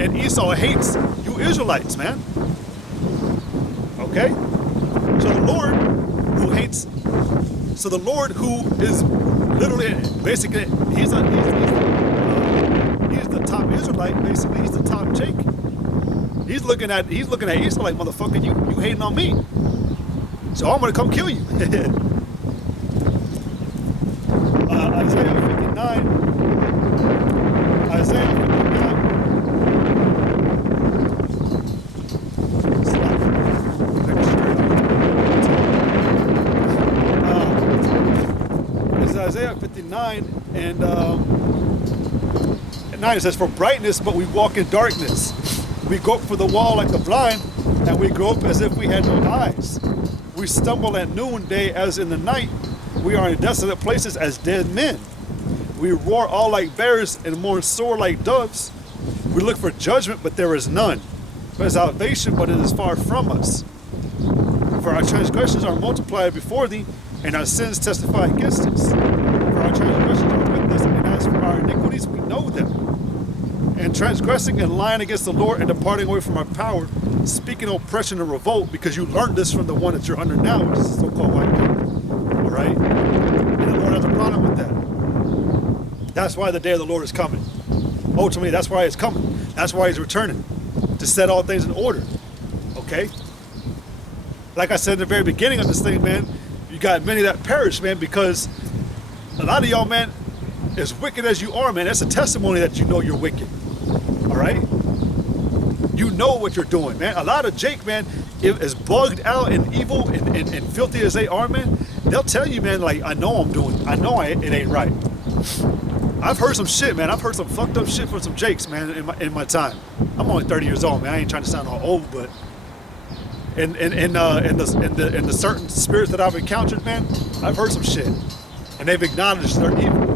And Esau hates you Israelites, man. Okay? So the Lord who hates, so the Lord who is literally, basically, he's the top Israelite, basically, he's the top Jake. He's looking at Esau like, motherfucker, you hating on me. So I'm gonna come kill you. Isaiah 59. Isaiah 59. This is Isaiah 59 and 9. It says, for brightness, but we walk in darkness. We go up for the wall like the blind, and we grope as if we had no eyes. We stumble at noonday as in the night. We are in desolate places as dead men. We roar all like bears and mourn sore like doves. We look for judgment, but there is none. For salvation, but it is far from us. For our transgressions are multiplied before thee, and our sins testify against us. For our transgressions are with us, and as for our iniquities, we know them. And transgressing and lying against the Lord and departing away from our power, speaking oppression and revolt, because you learned this from the one that you're under now, which is the so-called white man. All right? And the Lord has a problem with that. That's why the day of the Lord is coming. Ultimately, that's why it's coming. That's why he's returning, to set all things in order. Okay? Like I said in the very beginning of this thing, man, you got many that perish, man, because a lot of y'all, man, as wicked as you are, man, that's a testimony that you know you're wicked. All right? You know what you're doing, man. A lot of Jake, man, as bugged out and evil and filthy as they are, man, they'll tell you, man, like, I know it ain't right. I've heard some shit, man. I've heard some fucked up shit from some Jakes, man, in my time. I'm only 30 years old, man. I ain't trying to sound all old, but in the certain spirits that I've encountered, man, I've heard some shit, and they've acknowledged their evil.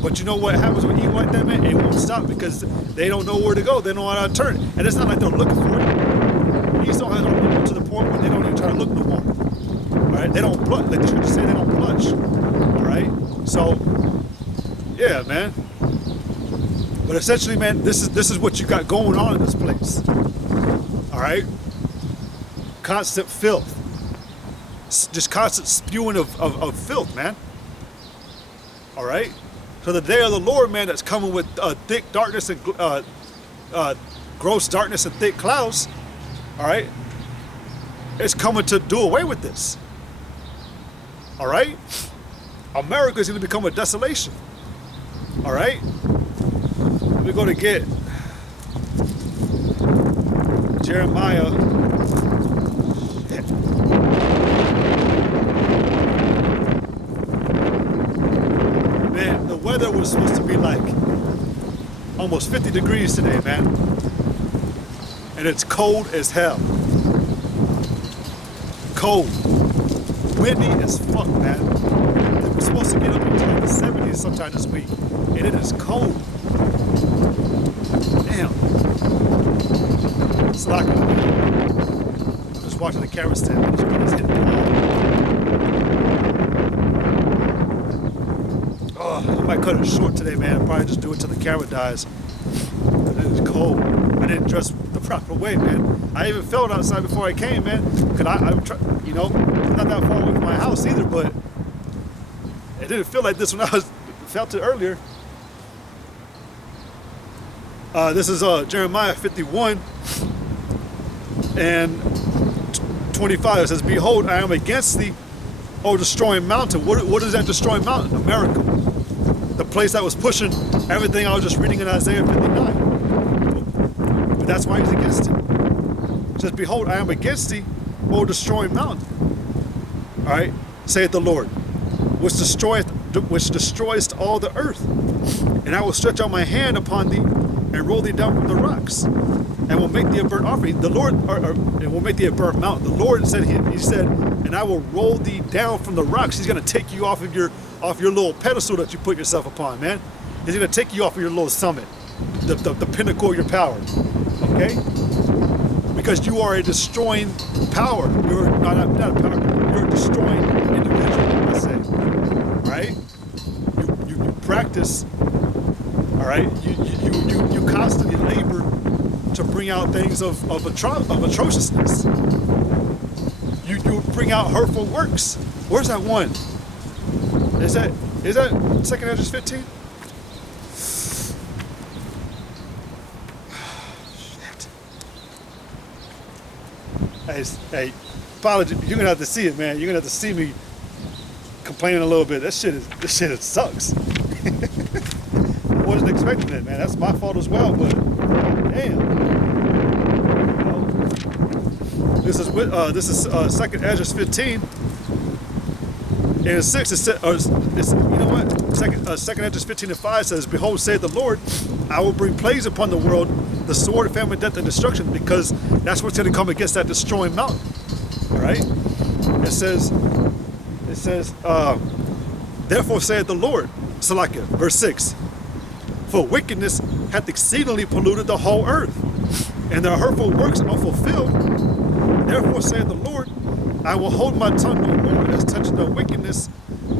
But you know what happens with evil like that, man? It won't stop because they don't know where to go. They don't know how to turn. And it's not like they're looking for it. Esau has them to the point where they don't even try to look no more. All right? They don't blush. Like the scripture say, they don't blush. All right? So, yeah, man. But essentially, man, this is what you got going on in this place. All right? Constant filth. Just constant spewing of filth, man. All right? So the day of the Lord, man, that's coming with thick darkness and gross darkness and thick clouds, all right? It's coming to do away with this. All right? America is going to become a desolation. All right? We're going to get Jeremiah. Man, the weather was supposed to be like almost 50 degrees today, man. And it's cold as hell. Cold. Windy as fuck, man. We're supposed to get up into like the 70s sometime this week. And it is cold. Damn. It's like I'm just watching the camera stand. It's hitting I might cut it short today, man. I'll probably just do it till the camera dies. It is cold. I didn't dress the proper way, man. I even felt outside before I came, man. Cause I'm not that far away from my house either, but it didn't feel like this when I felt it earlier. This is Jeremiah 51 and 25. It says, behold, I am against thee, O destroying mountain. What is that destroying mountain? America. The place that was pushing everything I was just reading in Isaiah 59. But that's why he's against it. It says, behold, I am against thee, O destroying mountain. All right, saith the Lord, which destroyest all the earth. And I will stretch out my hand upon thee and roll thee down from the rocks, and will make thee a burnt offering. The Lord, and will make thee a burnt mountain. The Lord said, he said, and I will roll thee down from the rocks. He's going to take you off your little pedestal that you put yourself upon, man. He's going to take you off of your little summit, the pinnacle of your power, okay? Because you are a destroying power. You're not a power. You're a destroying individual, let's say. All right? You practice. All right? You constantly labor to bring out things of atrociousness. You bring out hurtful works. Where's that one? Is that 2nd Ezra 15? Shit. Hey, apology. You're gonna have to see it, man. You're gonna have to see me complaining a little bit. This shit sucks. I wasn't expecting it, man. That's my fault as well. But damn. You know, this is 2nd Ezra 15. And 6, it says, you know what? 2nd Ezra 15 and 5 says, "Behold, saith the Lord, I will bring plagues upon the world, the sword, famine, death, and destruction," because that's what's going to come against that destroying mountain. All right? It says, "Therefore saith the Lord," Salakia, verse 6, "For wickedness hath exceedingly polluted the whole earth, and their hurtful works are fulfilled. Therefore saith the Lord, I will hold my tongue no more as touching the wickedness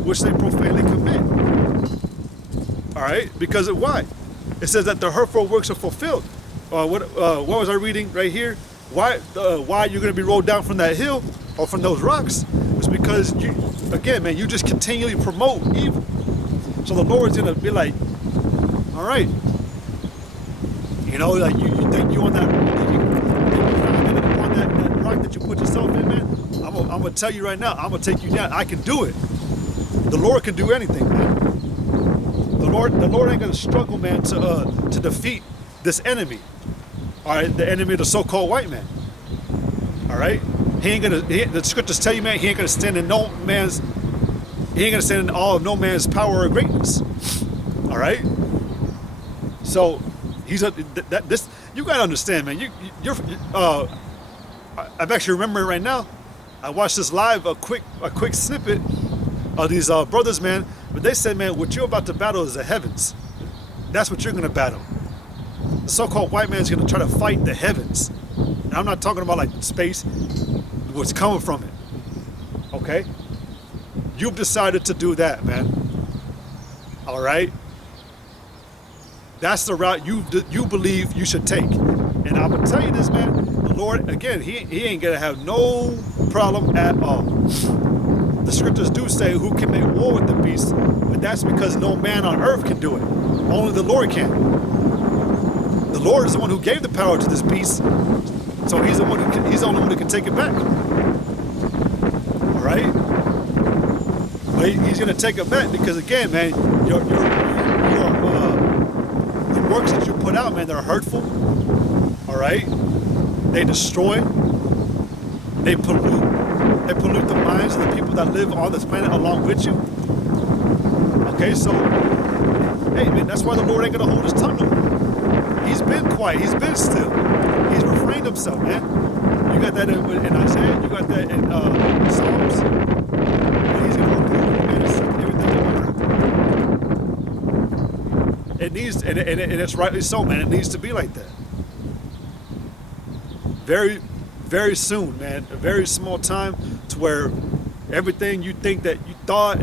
which they profanely commit." All right, because why? It says that the hurtful works are fulfilled. What was I reading right here? Why you're going to be rolled down from that hill or from those rocks? It's because you, again, man, you just continually promote evil. So the Lord's going to be like, all right, you know, like you think you on that, that rock that you put yourself in, man. I'm gonna tell you right now, I'm gonna take you down. I can do it. The Lord can do anything, man. The Lord ain't gonna struggle, man, to defeat this enemy. All right, the enemy of the so-called white man. All right, the scriptures tell you, man, he ain't gonna stand in all of no man's power or greatness. All right. So you gotta understand, man. I'm actually remembering right now. I watched this live, a quick snippet of these brothers, man. But they said, man, what you're about to battle is the heavens. That's what you're gonna battle. The so-called white man's gonna try to fight the heavens. And I'm not talking about like space, what's coming from it. Okay? You've decided to do that, man. All right? That's the route you believe you should take. And I'm gonna tell you this, man. The Lord, again, he ain't gonna have no problem at all. The scriptures do say who can make war with the beast, but that's because no man on earth can do it. Only the Lord can. The Lord is the one who gave the power to this beast, so he's the only one who can take it back. All right? But he's gonna take it back because, again, man, the works that you put out, man, they're hurtful. All right? They destroy. They pollute. They pollute the minds of the people that live on this planet along with you. Okay, so, hey, man, that's why the Lord ain't gonna hold his tongue no more. He's been quiet. He's been still. He's refrained himself, man. You got that in Isaiah. You got that in Psalms. But he's gonna reprove man and set everything in order. It needs, and it's rightly so, man. It needs to be like that. Very, very soon, man. A very small time to where everything you think that you thought,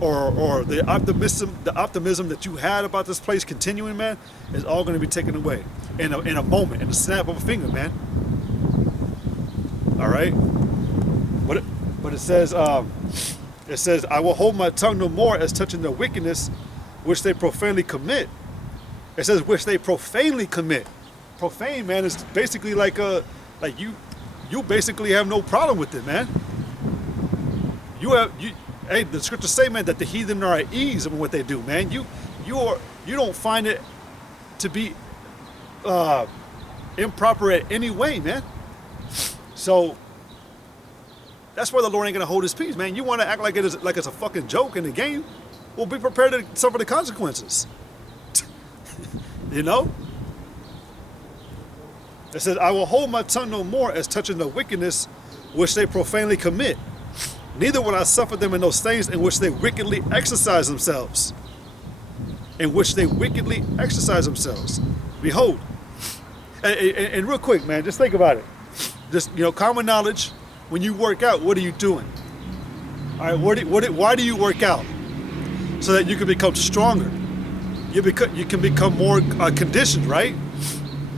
or the optimism that you had about this place continuing, man, is all going to be taken away in a moment, in a snap of a finger, man. All right. But it says, I will hold my tongue no more as touching the wickedness which they profanely commit. It says which they profanely commit. Profane, man, is basically like you basically have no problem with it, man. Hey, the scriptures say, man, that the heathen are at ease in what they do, man. You don't find it to be improper in any way, man. So that's why the Lord ain't gonna hold his peace, man. You want to act like it's a fucking joke in the game? Well, be prepared to suffer the consequences. You know? It says, I will hold my tongue no more as touching the wickedness which they profanely commit. Neither will I suffer them in those things in which they wickedly exercise themselves. In which they wickedly exercise themselves. Behold. And real quick, man, just think about it. Just, common knowledge, when you work out, what are you doing? All right, why do you work out? So that you can become stronger. you can become more conditioned, right?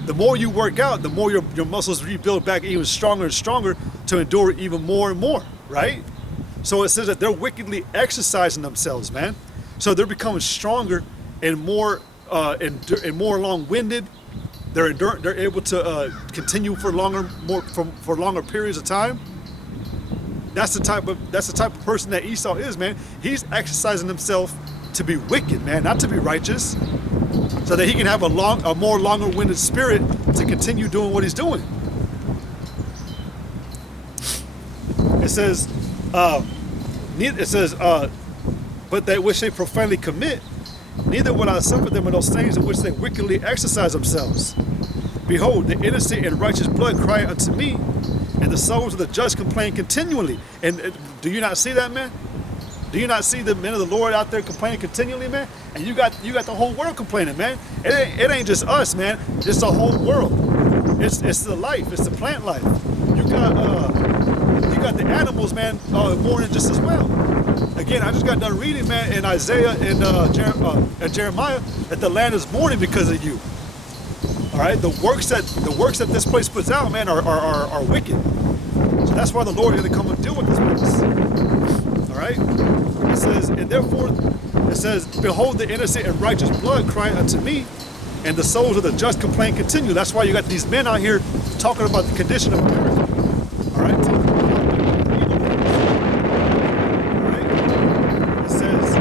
The more you work out, the more your muscles rebuild back even stronger and stronger to endure even more and more, right? So it says that they're wickedly exercising themselves, man. So they're becoming stronger and more long-winded. They're able to continue for longer periods of time. That's the type of person that Esau is, man. He's exercising himself to be wicked, man, not to be righteous, so that he can have a more longer-winded spirit to continue doing what he's doing. It says, but that which they profanely commit, neither will I suffer them in those things in which they wickedly exercise themselves. Behold, the innocent and righteous blood cry unto me, and the souls of the just complain continually. And do you not see that, man? Do you not see the men of the Lord out there complaining continually, man? And you got the whole world complaining, man. It ain't just us, man. It's the whole world. It's the life. It's the plant life. You got the animals, man, mourning just as well. Again, I just got done reading, man, in Isaiah and Jeremiah, that the land is mourning because of you. All right, the works that this place puts out, man, are wicked. So that's why the Lord is going to come and deal with this place. All right. It says, and therefore, it says, behold, the innocent and righteous blood cry unto me, and the souls of the just complain continue. That's why you got these men out here talking about the condition of America. All right. Talking about evil. All right. It says,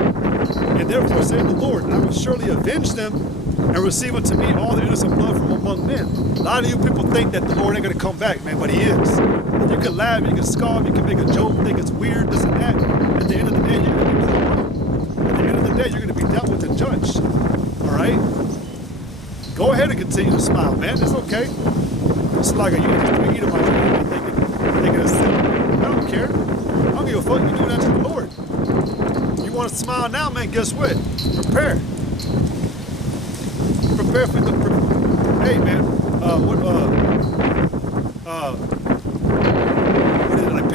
and therefore, saith the Lord, I will surely avenge them and receive unto me all the innocent blood from among men. A lot of you people think that the Lord ain't going to come back, man, but he is. And you can laugh, you can scoff, you can make a joke, think it's weird, this and that. At the end of the day, you're going to be proven wrong. At the end of the day, you're going to be dealt with and judged. All right? Go ahead and continue to smile, man. It's okay. It's like you just eat my drink thinking it's silly. I don't care. I don't give a fuck. You're doing that to the Lord. You want to smile now, man? Guess what? Prepare. Prepare for the. Hey, man. What is it? Like,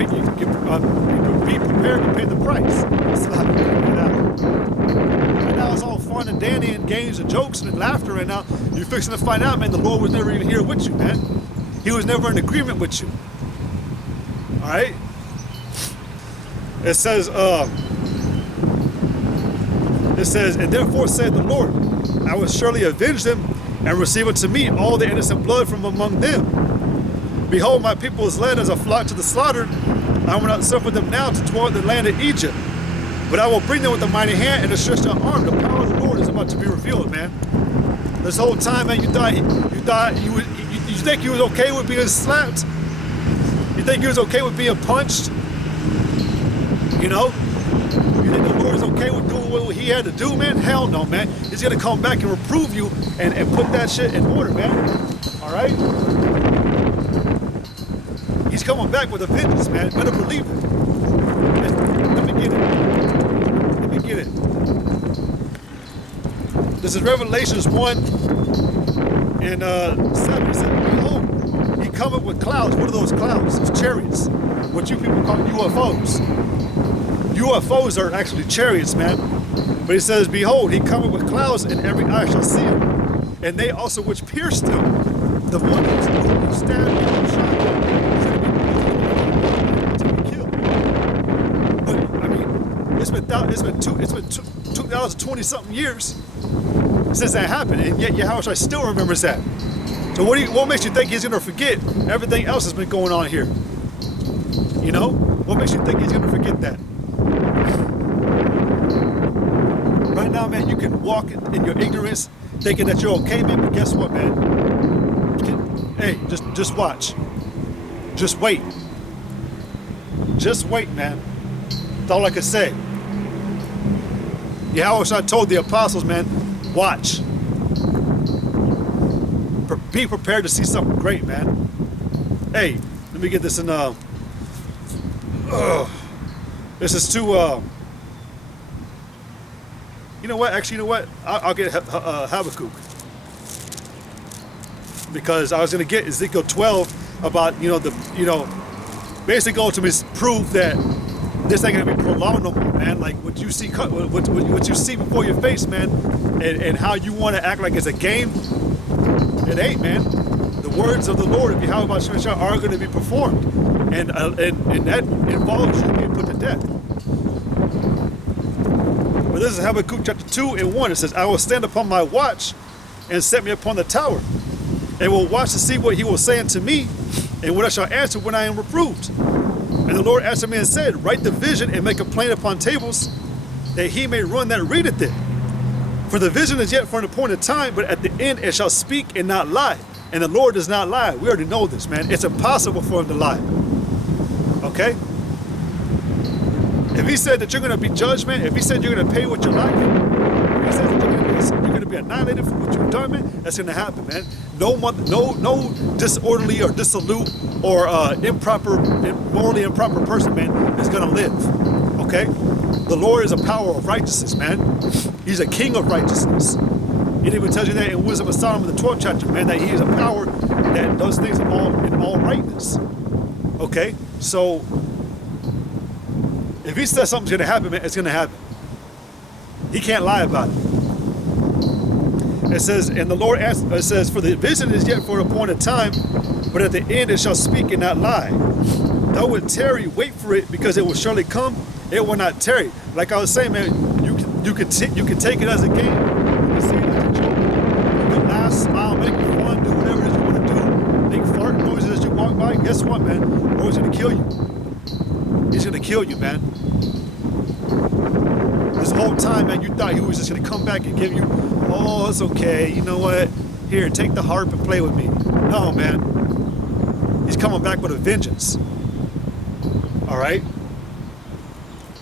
be prepared to pay the price. That's how you figure it out. Right now, it's all fun and dandy and games and jokes and laughter. Right now, you're fixing to find out, man. The Lord was never even here with you, man. He was never in agreement with you. All right. It says, and therefore said the Lord, I will surely avenge them and receive unto me all the innocent blood from among them. Behold, my people is led as a flock to the slaughter. I will not suffer them now to dwell in the land of Egypt, but I will bring them with a mighty hand and a stretched out arm. The power of the Lord is about to be revealed, man. This whole time, man, you think you was okay with being slapped? You think you was okay with being punched? You know? You think the Lord is okay with doing what he had to do, man? Hell no, man. He's going to come back and reprove you and put that shit in order, man. All right? He's coming back with a vengeance, man. Better believe it. Let me get it. This is Revelations 1 and 7. It says, behold, he cometh with clouds. What are those clouds? It's chariots. What you people call UFOs. UFOs are actually chariots, man. But he says, behold, he cometh with clouds, and every eye shall see him. And they also which pierced him, the one who stabbed him and shot him, to be killed. But I mean, it's been 2020 something years since that happened, and yet Yahushua still remembers that. So what makes you think he's gonna forget everything else that's been going on here? You know, what makes you think he's gonna forget that? Right now, man, you can walk in your ignorance, thinking that you're okay, man. But guess what, man? Hey, just watch. Just wait. Just wait, man. That's all I can say. Yahushua told the apostles, man, watch. Be prepared to see something great, man. Hey, let me get this in. This is too. You know what? Actually, you know what? I'll get Habakkuk, because I was going to get Ezekiel 12 about basically going to prove that this ain't gonna be prolonged no more, man. Like what you see, what you see before your face, man, and how you want to act like it's a game. It ain't, man. The words of the Lord, if you have about Shema are going to be performed, and that involves you being put to death. But this is Habakkuk chapter 2:1. It says, "I will stand upon my watch, and set me upon the tower, and will watch to see what he will say unto me, and what I shall answer when I am reproved. And the Lord answered me and said, Write the vision and make a plain upon tables, that he may run that readeth it. For the vision is yet for an appointed time, but at the end it shall speak and not lie. And the Lord does not lie." We already know this, man. It's impossible for him to lie. Okay? If he said that you're going to be judged, man, if he said you're going to pay with your life, if he said that you're going to be annihilated for what you've done, man, that's going to happen, man. No disorderly or dissolute or morally improper person, man, is going to live. Okay? The Lord is a power of righteousness, man. He's a king of righteousness. It even tells you that in Wisdom of Solomon, the 12th chapter, man, that he is a power that does things in all rightness. Okay? So, if he says something's going to happen, man, it's going to happen. He can't lie about it. It says, and the Lord asked, it says, "For the vision is yet for an appointed time, but at the end it shall speak and not lie. Though it tarry, wait for it, because it will surely come. It will not tarry." Like I was saying, man, you can take it as a game. You can see it as a joke. You can laugh, smile, make fun, do whatever it is you want to do. Make fart noises as you walk by. Guess what, man? The Lord's going to kill you. He's going to kill you, man. This whole time, man, you thought he was just going to come back and give you, "Oh, it's okay. You know what? Here, take the harp and play with me." No, man. He's coming back with a vengeance. All right?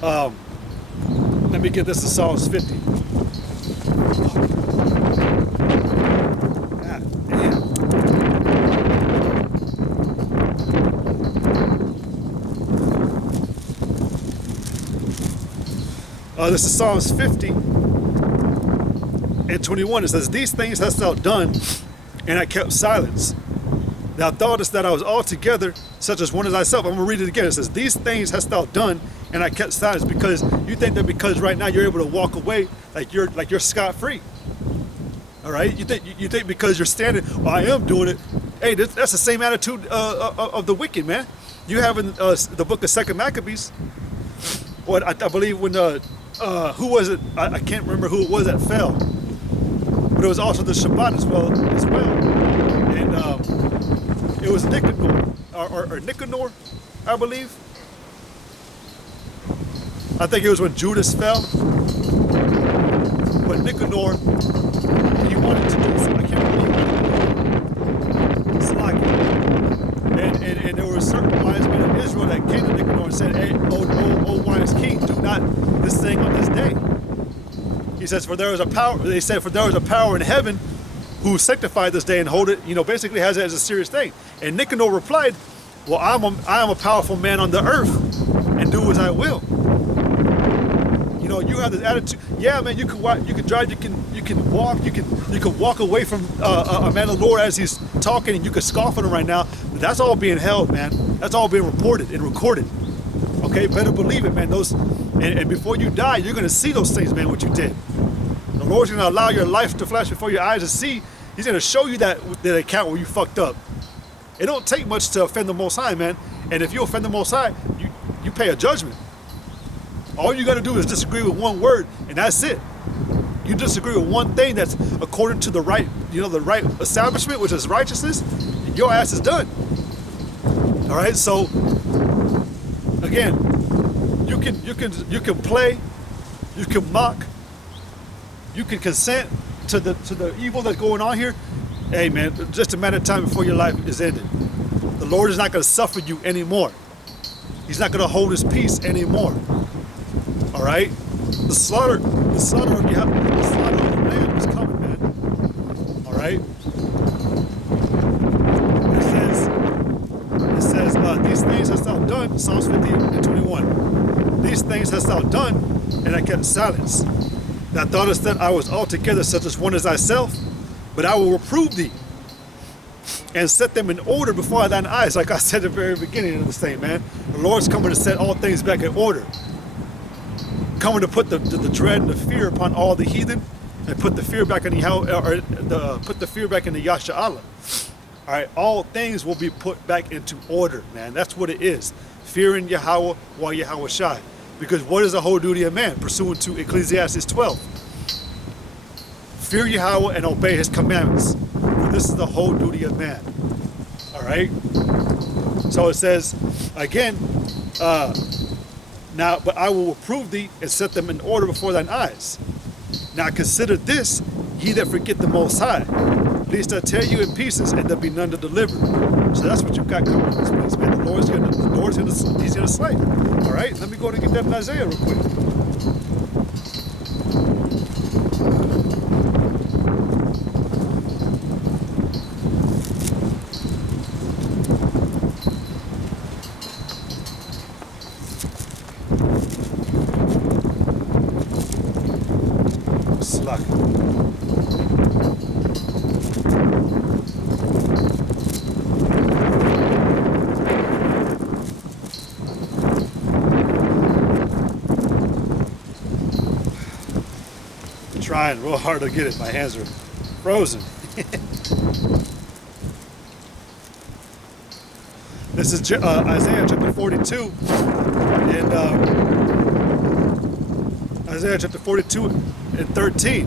Let me get this to Psalms 50. God damn. This is Psalms 50 and 21. It says, "These things hast thou done, and I kept silence. Thou thoughtest that I was altogether such as one as thyself." I'm going to read it again. It says, "These things hast thou done, and I kept silence," because you think that because right now you're able to walk away like you're scot-free. All right? You think because you're standing, "Well, I am doing it." Hey, that's the same attitude of the wicked, man. You have in the book of 2 Maccabees, what I believe when who was it? I can't remember who it was that fell, but it was also the Shabbat as well, and it was Nicanor or Nicanor, I believe. I think it was when Judas fell, but Nicanor, he wanted to do something. I can't remember. It's like, and there were certain wise men of Israel that came to Nicanor and said, "Hey, oh wise king, do not this thing on this day." He says, "For there is a power." They said, "For there is a power in heaven who sanctified this day and hold it." Basically has it as a serious thing. And Nicanor replied, "Well, I am a powerful man on the earth, and do as I will." You have this attitude. Yeah, man, you can drive, you can walk, you can walk away from a man of the Lord as he's talking, and you can scoff at him right now. But that's all being held, man. That's all being reported and recorded. Okay, better believe it, man. And before you die, you're gonna see those things, man. What you did. The Lord's gonna allow your life to flash before your eyes to see. He's gonna show you that account where you fucked up. It don't take much to offend the Most High, man. And if you offend the Most High, you pay a judgment. All you got to do is disagree with one word, and that's it. You disagree with one thing that's according to the right establishment, which is righteousness, and your ass is done. All right. So again, you can play, you can mock, you can consent to the evil that's going on here. Hey, man, just a matter of time before your life is ended. The Lord is not going to suffer you anymore. He's not going to hold his peace anymore. All right, the slaughter of the land is coming, man. All right. It says, "These things hast thou done," Psalms 50 and 21. "These things hast thou done, and I kept silence. Thou thoughtest that I was altogether such as one as thyself, but I will reprove thee. and set them in order before thine eyes. Like I said at the very beginning of this thing, man. The Lord's coming to set all things back in order. Coming to put the dread and the fear upon all the heathen, and put the fear back in put the fear back into Yasha Allah. All right, all things will be put back into order, man. That's what it is. Fearing Yahweh while Yahweh Shai. Because what is the whole duty of man? Pursuant to Ecclesiastes 12. Fear Yahweh and obey his commandments. For this is the whole duty of man. All right? So it says, again, now, but I will reprove thee and set them in order before thine eyes. Now consider this, ye that forget the Most High, lest I tear you in pieces and there be none to deliver. So that's what you've got coming in this place, man. The Lord's gonna slay. All right, let me go and get that in Isaiah real quick. Slack. Trying real hard to get it. My hands are frozen. This is Isaiah chapter 42, and Isaiah chapter 42 and 13.